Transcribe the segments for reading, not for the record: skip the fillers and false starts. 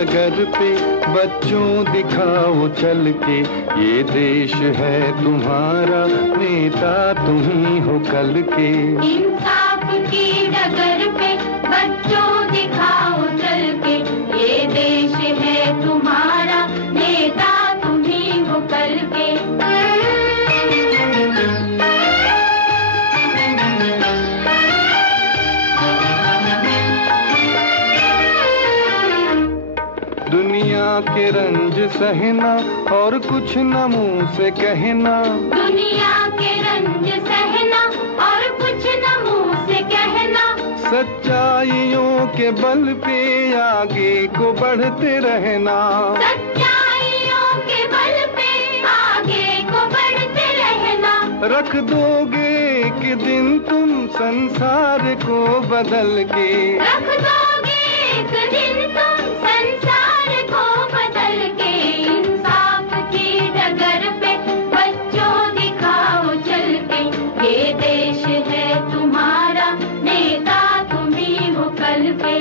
डगर पे बच्चों दिखाओ चल के, ये देश है तुम्हारा, नेता तुम ही हो कल के। इंसाफ की डगर पे बच्चों दिखाओ चल के, ये देश है तुम्हारा, नेता तुम ही हो कल के। दुनिया के रंज सहना और कुछ न मुंह से कहना, दुनिया के रंज सहना और कुछ न मुंह से कहना, सच्चाइयों के बल पे आगे को बढ़ते रहना, सच्चाइयों के बल पे आगे को बढ़ते रहना। रख दोगे एक दिन तुम संसार को बदल के, रख दोगे एक दिन तुम संसार को बदल के। इंसाफ की डगर पे बच्चों दिखाओ चल के, ये देश है तुम्हारा, नेता तुम ही हो कल के।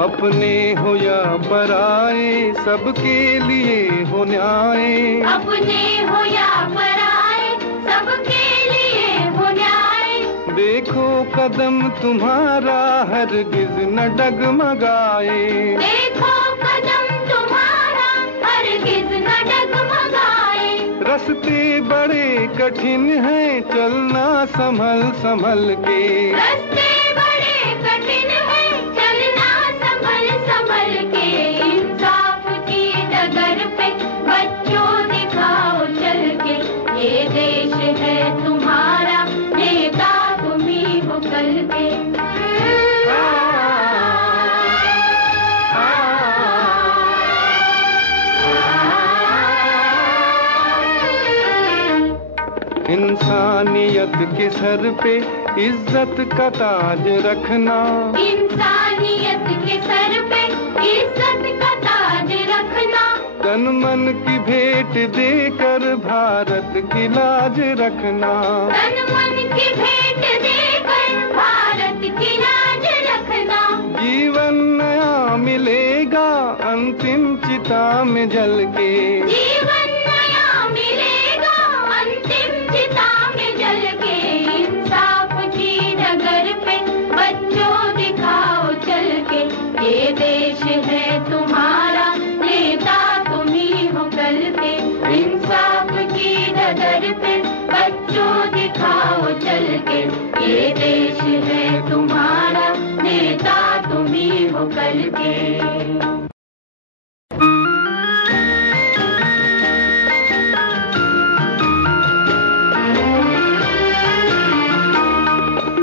अपने हो या पराए सबके लिए हो न्याय, अपने हो या पराए सबके लिए हो न्याय। देखो कदम तुम्हारा हरगिज न डगमगाए, देखो कदम तुम्हारा हरगिज न डगमगाए। रास्ते बड़े कठिन हैं चलना संभल संभल के, रास्ते बड़े कठिन हैं चलना संभल संभल के। इंसाफ की डगर पे बच्चों दिखाओ चल के, ये देश है तुम्हारा, नेता तुम ही हो कल के। इंसानियत के सर पे इज्जत का ताज रखना, इंसानियत के सर पे इज्जत का ताज रखना। तन मन की भेंट देकर भारत की लाज रखना, तन मन की भेंट देकर भारत की लाज रखना। जीवन नया मिलेगा अंतिम चिता में जल के, जीवन नया मिलेगा अंतिम चिता में जल के। इंसाफ की डगर पे बच्चों दिखाओ चल के, ये देश है तुम्हारा, नेता तुम ही हो कल के। इंसाफ की डगर पे बच्चों दिखाओ चल के, ये देश है तुम्हारा, नेता तुम ही हो कल के।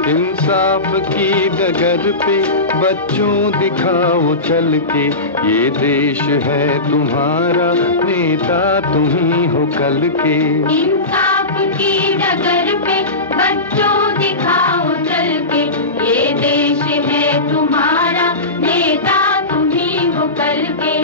इंसाफ की डगर पे बच्चों दिखाओ चल के, ये देश है तुम्हारा, नेता तुम ही हो कल के। इंसाफ की डगर पे बच्चों दिखाओ चल के, ये देश है तुम्हारा, नेता तुम ही हो कल के।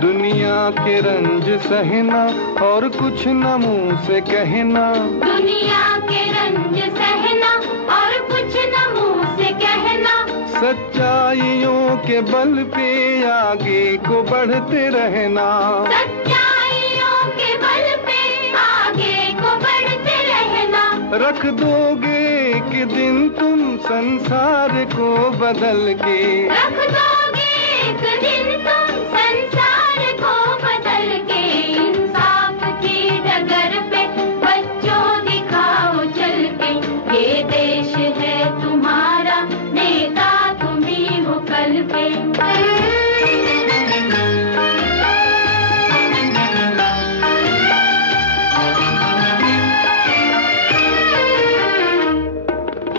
दुनिया के रंज सहना और कुछ न मुंह से कहना, दुनिया के रंज सहना और कुछ न मुंह से कहना, सच्चाइयों के बल पे आगे को बढ़ते रहना, सच्चाइयों के बल पे आगे को बढ़ते रहना। रख दोगे एक दिन तुम संसार को बदल के, रख दोगे एक दिन तुम संसार को बदल के। इंसाफ की डगर पे बच्चों दिखाओ चल के, ये देश है तुम्हारा, नेता तुम ही हो कल के।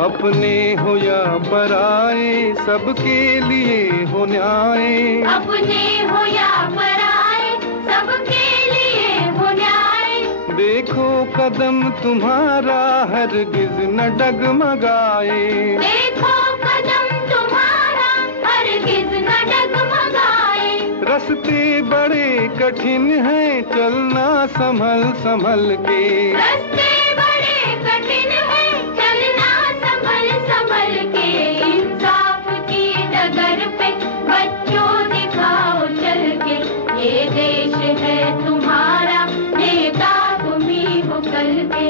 अपने हो या पराए सबके लिए हो न्याय, अपने हो या पराए सबके लिए हो न्याय। देखो कदम तुम्हारा हरगिज न डगमगाए। देखो कदम तुम्हारा हरगिज न डगमगाए। रास्ते बड़े कठिन हैं चलना संभल संभल के। रास्ते बड़े कठिन हैं चलना संभल संभल के। इंसाफ की डगर पे बच्चों दिखाओ चल के। ये देश है तुम्हारा नेता तुम ही हो कल के।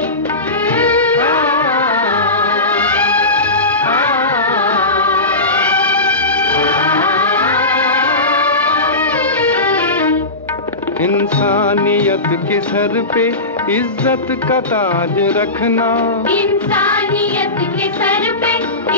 इंसानियत के सर पे इज्जत का ताज रखना। इंसानियत के सर पे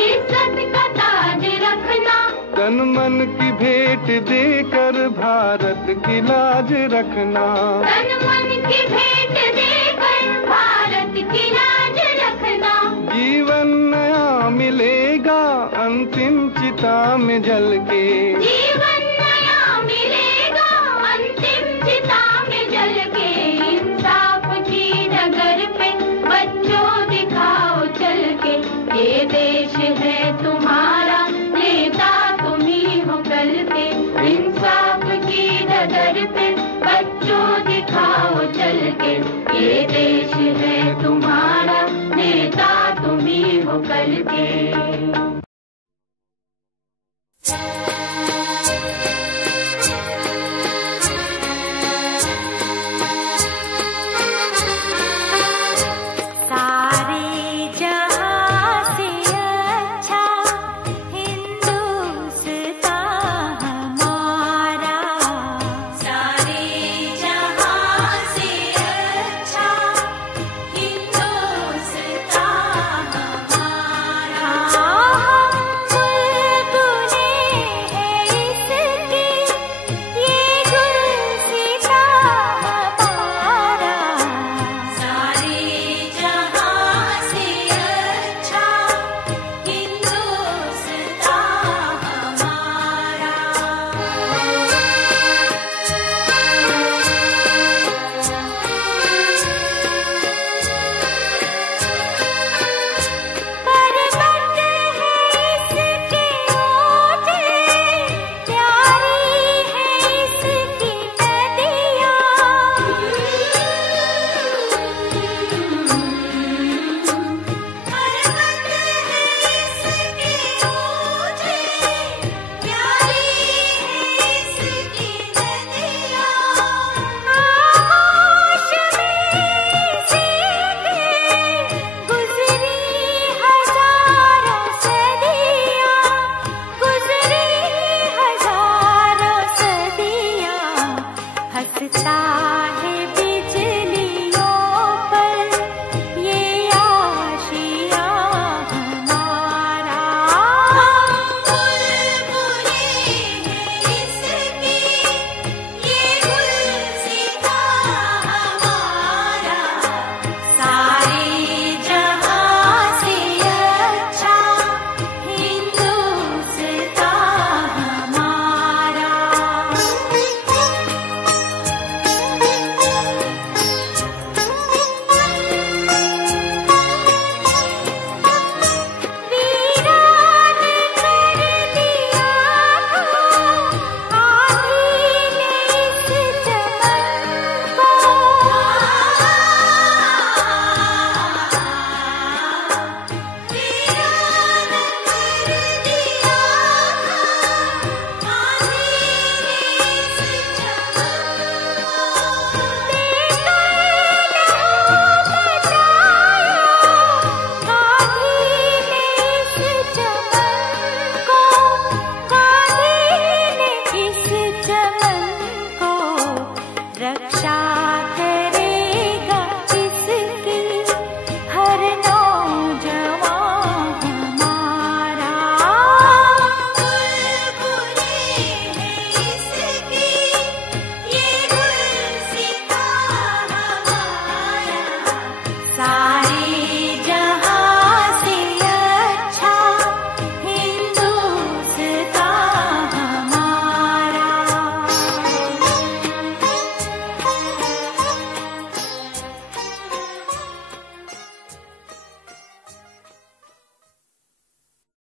इज्जत का ताज रखना। तन मन की भेंट देकर भारत की लाज रखना। तन मन की भेंट देकर भारत की लाज रखना। जीवन नया मिलेगा अंतिम चिता में जल के। जीवन नया मिलेगा अंतिम चिता में जल के। इंसाफ की डगर पे बच्चों दिखाओ चल के। ये देश है तुम्हारा नेता तुम ही हो कल के। इंसाफ की डगर पे बच्चों दिखाओ चल के। ये देश है तुम्हारा नेता तुम ही हो कल के।